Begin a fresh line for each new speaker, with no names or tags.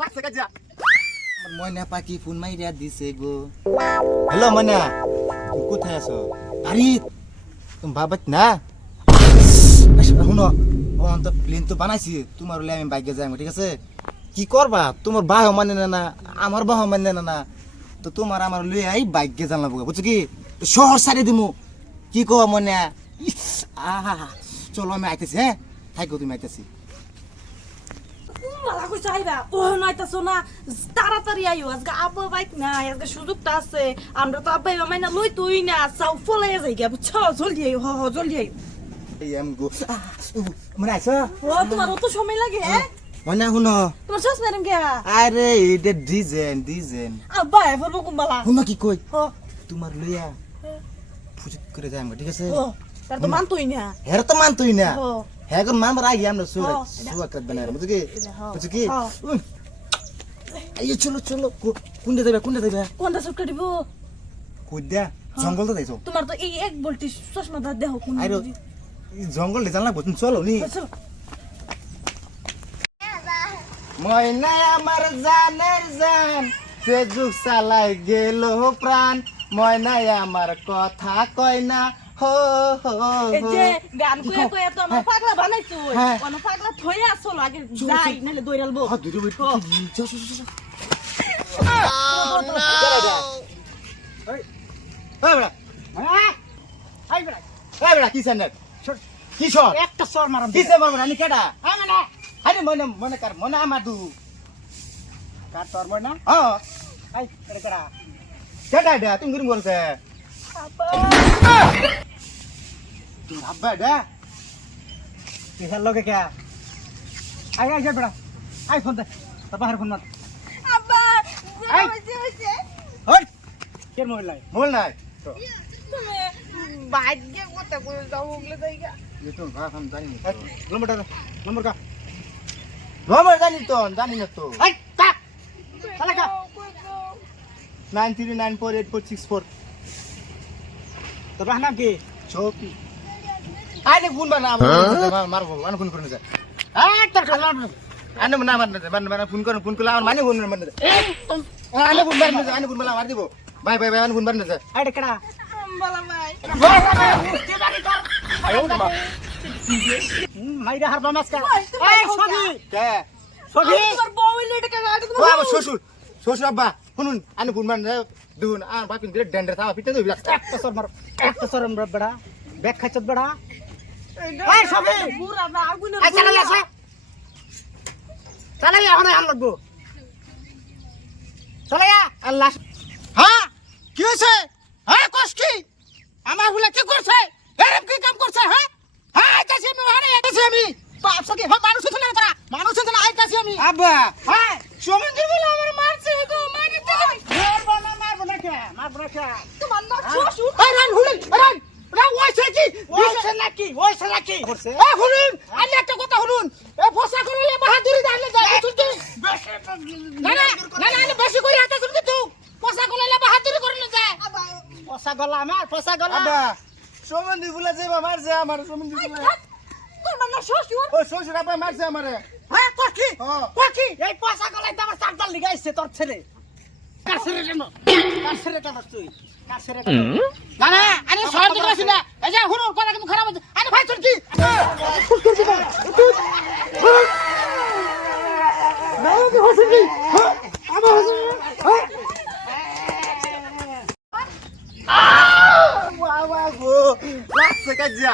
লাগছে কাজা ময়না পাখি ফোন মাইরা দিছে গো। হ্যালো ময়না তুমি কোথায় আছো? বাড়ি তুমি বাবাত না? আচ্ছা, শুনো অন্ত প্লেন তো বানাইছি তোমার হলে আমি বাইকে যাই ঠিক আছে? কি করবা? তোমার বাহ মানে না না আমার বাহ মানে না না। তো তোমার আমার লই আই বাইকে জানলাম বুঝছ কি? শহর সারি দিমু। কি কো মনে আহা। চলো আমি আইতেছি হ্যাঁ? থাকো তুমি আইতেছি।
মালা কই চাইবা ও নয়তাছো না তাড়াতাড়ি আইও। আজকে আব্বা বাইক নাই আজকে সুযোগটা আছে। আমরা তো আব্বা এবার মাইনা লই তুই না চাও ফলে যাই গিয়া বুঝছ? জলদি আইও হ হ জলদি আইও।
এই এম গো। মানে আইছো?
ও তোমার অত সময় লাগে হ্যাঁ
মনে শুনো।
তোমার চশ ম্যাডাম কে
আরে এটা ডিজাইন ডিজাইন
আব্বা এবার কুম্বালা
শুনো কি কই? তোমার লইয়া ফুজিত করে যাই ঠিক আছে?
ও তার তো মানতই না।
হের তো মানতই না। হ্যাঁ কোন মান রাগি আমরা সুর সুর কাট বানাই
হ্যাঁ,
বুঝছ কি। এই চলো চলো কোনটা দেবে কোনটা দেবে
কোনটা চটকা দিব
কই দিয়া জঙ্গল তো যাইছো
তোমার তো এই এক বলটি চশমা দা দেহ কোন
এই জঙ্গল লে জানলা বুঝুন চলো নি
চলো
ময়না আমার জানের জান ফেসবুক চালাই গেল প্রাণ ময়না আমার কথা কয় না
যে গান কয়ে কয়ে তো আমার পাগলা বানাইছো
হ্যাঁ।
কোন পাগলা থয়ে আসলো আগে যাই নালে দইরালবো হ্যাঁ।
চল চল চল এই বড়া। এই বড়া। এই বড়া কি সান্নার কি সর?
একটা সর মারাম
কি সে মারবো আমি কেডা? আরে মনে মনে কর মনে আমার দু
কার তোর বই
হ্যাঁ। কেডা? এটা? তুমি করছে আব্বা এটা
কিসার লগে কে আই আই যা বড়া আই ফোন দে তা বাহির ফোন মার
আব্বা
এই।
হইছে হইছে
হই কে মোবাইল লাই
মোল নাই তো
তুমি ভাগ্যে কথা কই যাও ওগুলো জায়গা
ये तो भाग हम जानी नहीं
নম্বরটা দে, নম্বর কা
नंबर जानी तो जानी ना तो
আই কা চালা কা
nine three nine four eight four six four
তোর বাহ নাম কি
चौकी আরে গুণ বানা হ্যাঁ? মারবো আমি ফোন করে যা
আর তার খালা
আনে না মার না বান বান ফোন করুন ফোন করলে আমার মানে ফোন মার না। আনে ফোন মার না আনে ফোন মালা মার দিব। ভাই ভাই ভাই আনে ফোন মার
না। আরে কেডা?
বলা ভাই
আয়ো মা মাইরা হারবা
মাছ কা
এই সবি
কে?
সবি
তোর বউ লিটে কা
আটক বাবা শ্বশুর শ্বশুর আব্বা শুনুন আনে ফোন
মার না। দুন ব্যাখ্যা চত বড়া। এই সবি আই চালা আসা। চালা এখন আন লাগবো। চালা
আল্লাহ
হ্যাঁ কি হয়েছে? হ্যাঁ কস কি? আমার বলে কি করছে? এরম কি কাম করছে হ্যাঁ? হ্যাঁ আইতাছি আমি ওখানে আইতাছি আমি। বাপ সকে হ্যাঁ মানুষ হচ্ছে না তারা। মানুষ হচ্ছে না আইতাছি আমি।
আব্বা।
হ্যাঁ সমুদ্র বলে আমার মারছে গো মারি তো মারবো না মারবো না কে মারবো না কে
তোমার না শ্বশুর
এই রান হুলুন রান রান ওইছে কি ওইছে নাকি? ওইছে নাকি? এ হুলুন আমি একটা কথা হুলুন এ ফসা করলে বাহাদুরি দাঁড়লে যায় বুঝছ না না না না বেশি করে হাতে শুনছি তুই ফসা করলে বাহাদুরি করলে যায়। ফসা গলা আমার ফসা গলা।
সমন্ধি বলে যে মারছে আমার সমন্ধি বলে।
তোমার না শ্বশুর?
ও শ্বশুর আব্বা মারছে আমারে।
হ্যাঁ পাখি
হ্যাঁ।
পাখি এই ফসা গলায় তো আমার চারদাল লিগাইছে তোর ছেলে। কার ছেলে কেন কার ছেলে কেন তুই? কার ছেলে কেন না না আরে সহজ করছিস না। এই যে হুনুর কথা কিন্তু খারাপ হচ্ছে। আরে ভাই তোর কি?
বাবা গো লাগছে কাজিয়া